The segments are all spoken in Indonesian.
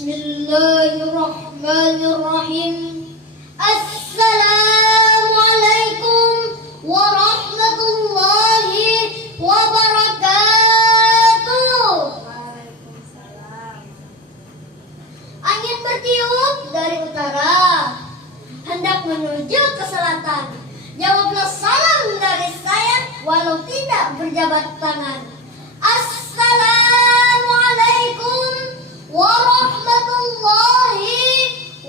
Bismillahirrahmanirrahim. Assalamualaikum warahmatullahi wabarakatuh. Angin bertiup dari utara, hendak menuju ke selatan. Jawablah salam dari saya, walau tidak berjabat tangan. Assalamualaikum warahmatullahi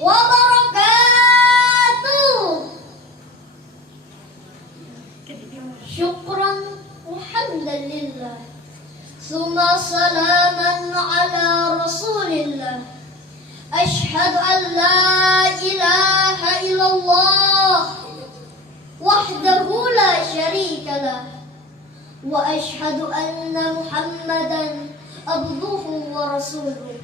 wabarakatuh. Syukran alhamdulillah, summa salaman ala rasulillah. Ashhadu an la ilaha illallah wahdahu la syarika lah, wa ashhadu anna Muhammadan abduhu wa rasuluh.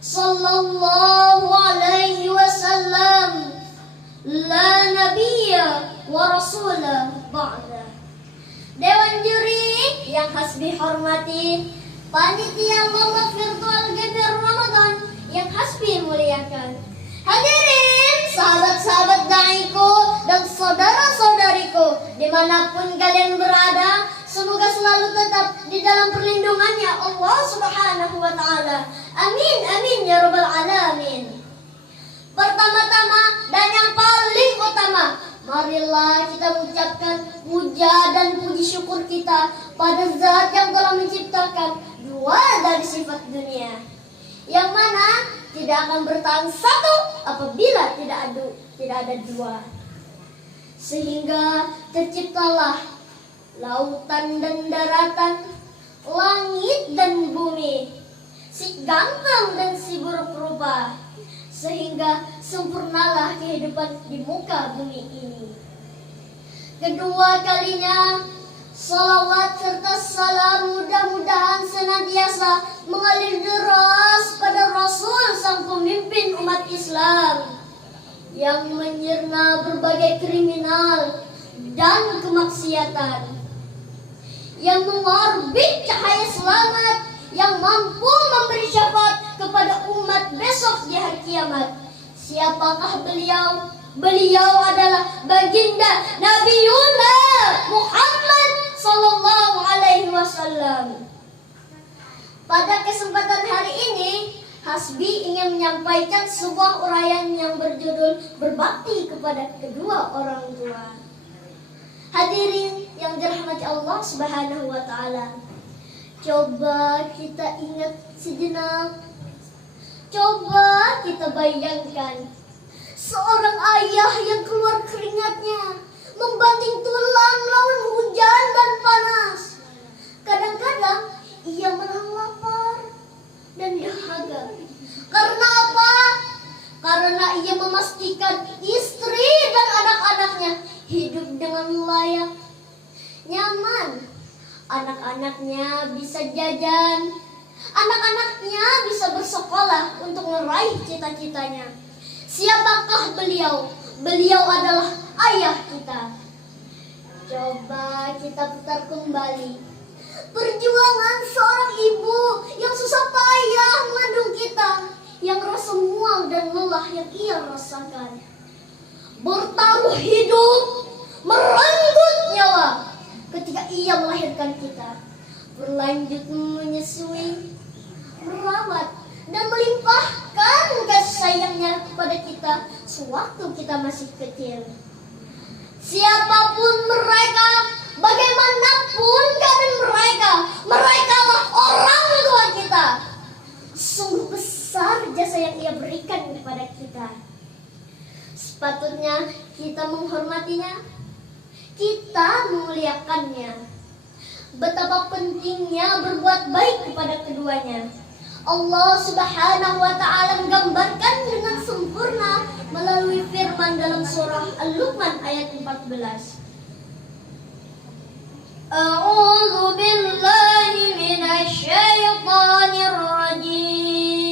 Sallallahu alaihi wasallam, la nabiyya wa rasulah ba'da. Dewan juri yang hasbi hormati, panitia lomba virtual GBR Ramadan yang hasbi muliakan, hadirin sahabat-sahabat da'iku dan saudara-saudariku dimanapun kalian berada, semoga selalu tetap di dalam perlindungannya Allah Subhanahu wa ta'ala. Amin, amin ya rabbal alamin. Pertama-tama dan yang paling utama, marilah kita mengucapkan puja dan puji syukur kita pada Zat yang telah menciptakan dua dari sifat dunia, yang mana tidak akan bertahan satu apabila tidak ada dua. Sehingga terciptalah lautan dan daratan, langit dan bumi, si ganteng dan si buruk rupa, sehingga sempurnalah kehidupan di muka bumi ini. Kedua kalinya, salawat serta salam mudah-mudahan senantiasa mengalir deras pada Rasul sang pemimpin umat Islam yang menyirna berbagai kriminal dan kemaksiatan, yang mengorbit cahaya selamat, yang mampu memberi syafaat kepada umat besok di hari kiamat. Siapakah beliau? Beliau adalah baginda Nabiuna Muhammad sallallahu alaihi wasallam. Pada kesempatan hari ini, Hasbi ingin menyampaikan sebuah uraian yang berjudul berbakti kepada kedua orang tua. Hadirin yang dirahmati Allah Subhanahu wa ta'ala, coba kita ingat sejenak. Coba kita bayangkan seorang ayah yang keluar keringatnya membanting tulang lawan hujan dan panas. Kadang-kadang ia menahan lapar dan dahaga. Karena apa? Karena ia memastikan istri dan anak-anaknya hidup dengan layak, nyaman. Anak-anaknya bisa jajan, anak-anaknya bisa bersekolah untuk meraih cita-citanya. Siapakah beliau? Beliau adalah ayah kita. Coba kita putar kembali perjuangan seorang ibu yang susah payah mengandung kita, yang rasa mual dan lelah yang ia rasakan, bertaruh hidup, merenggut nyawa ketika ia melahirkan kita, berlanjut menyusui, merawat, dan melimpahkan kasih sayangnya kepada kita sewaktu kita masih kecil. Siapapun mereka, bagaimanapun keadaan mereka, merekalah orang tua kita. Sungguh besar jasa yang ia berikan kepada kita. Sepatutnya kita menghormatinya, kita memuliakannya. Betapa pentingnya berbuat baik kepada keduanya. Allah Subhanahu wa ta'ala menggambarkan dengan sempurna melalui firman dalam surah Al-Luqman ayat 14. A'udzu billahi minasy syaithanir rajim.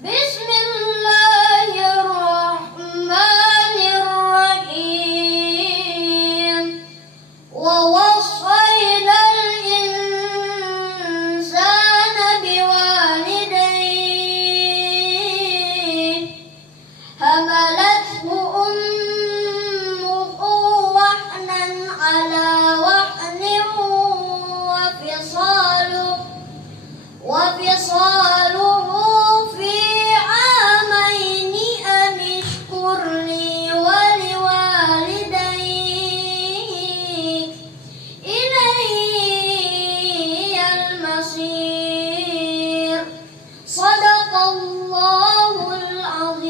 Bismillahirrahmanirrahim. Wa wassayna al-insana biwalidayhi Sadaqallahul azim.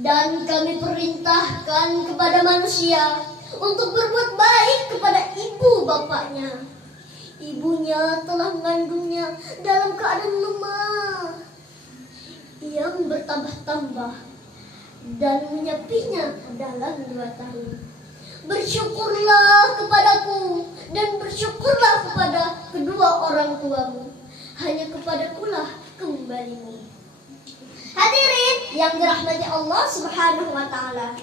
Dan kami perintahkan kepada manusia untuk berbuat baik kepada ibu bapaknya. Ibunya telah mengandungnya dalam keadaan lemah yang bertambah-tambah dan menyapinya dalam 2 tahun. Bersyukurlah kepadaku dan bersyukurlah kepada kedua orang tuamu. Hanya kepadakulah kembalimu. Hadirin yang dirahmati Allah Subhanahu wa taala.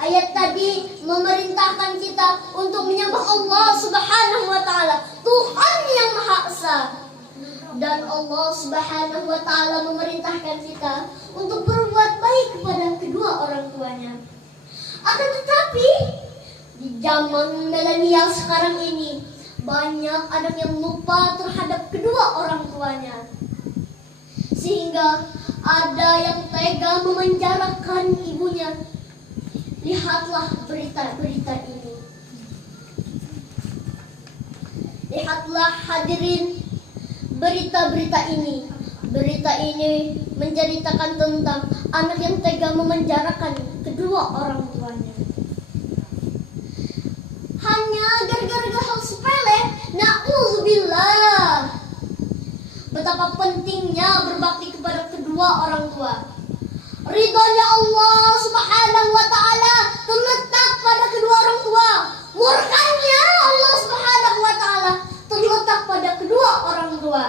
Ayat tadi memerintahkan kita untuk menyembah Allah Subhanahu wa taala, Tuhan yang Maha Esa. Dan Allah Subhanahu wa taala memerintahkan kita untuk berbuat baik kepada kedua orang tuanya. Akan tetapi di zaman milenial sekarang ini banyak anak yang lupa terhadap kedua orang tuanya. Sehingga ada yang tega memenjarakan ibunya. Lihatlah berita-berita ini. Lihatlah hadirin berita-berita ini. Berita ini menceritakan tentang anak yang tega memenjarakan kedua orang tuanya. Hanya gara-gara hal sepele, na'udzubillah. Betapa pentingnya berbakti kepada kedua orang tua. Ridhonya Allah Subhanahu wa taala terletak pada kedua orang tua. Murkanya Allah Subhanahu wa taala terletak pada kedua orang tua.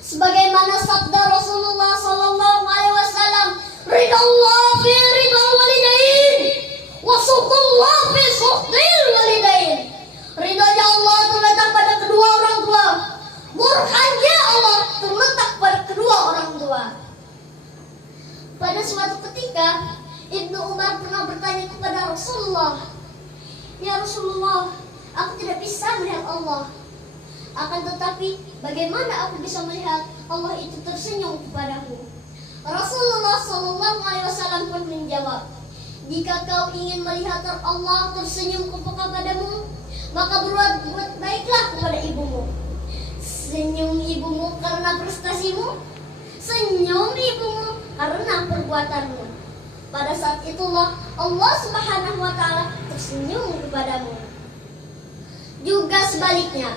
Sebagaimana sabda Rasulullah sallallahu alaihi wasallam, ridallah fi ridal walidain wa sukhtullah fi sukhtil walidain. Ridhonya Allah terletak pada kedua orang tua. Murkanya Allah terletak pada kedua orang tua. Pada suatu ketika Ibnu Umar pernah bertanya kepada Rasulullah, "Ya Rasulullah, aku tidak bisa melihat Allah. Akan tetapi bagaimana aku bisa melihat Allah itu tersenyum kepadaku?" Rasulullah sallallahu alaihi wasallam pun menjawab, "Jika kau ingin melihat Allah tersenyum kepadamu, maka berbuat baiklah kepada ibumu. Senyum ibumu karena prestasimu, senyum ibumu karena perbuatanmu. Pada saat itulah Allah Subhanahu wa taala tersenyum kepadamu." Juga sebaliknya,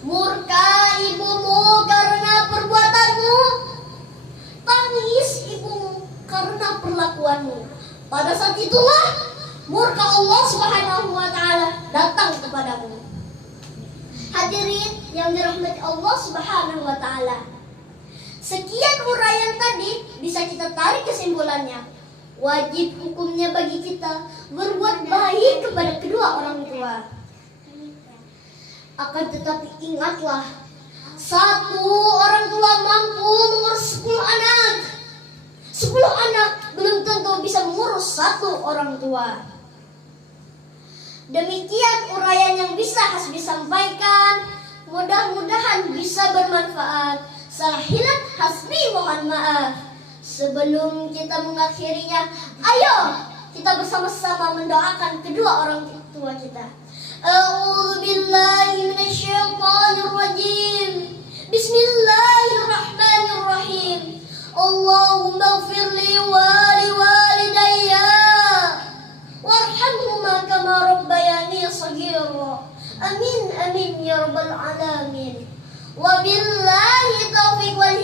murka ibumu karena perbuatanmu, tangis ibumu karena perlakuanmu. Pada saat itulah murka Allah Subhanahu wa taala datang kepadamu. Hadirin yang dirahmati Allah Subhanahu wa taala. Sekian uraian tadi bisa kita tarik kesimpulannya. Wajib hukumnya bagi kita berbuat baik kepada kedua orang tua. Akan tetapi ingatlah, satu orang tua mampu mengurus 10 anak. 10 anak belum tentu bisa mengurus satu orang tua. Demikian uraian yang bisa Hasbi sampaikan. Mudah-mudahan bisa bermanfaat. Salah hilang Hasbi mohon maaf. Sebelum kita mengakhirinya, ayo kita bersama-sama mendoakan kedua orang tua kita. A'udzu billahi minasyaitonir rajim. Bismillahirrahmanirrahim. Allahumma ighfirli wa liwalidayya warhamhuma kama rabbayani shaghira. Amin amin ya rabbal alamin. Wabillahi taufiq wal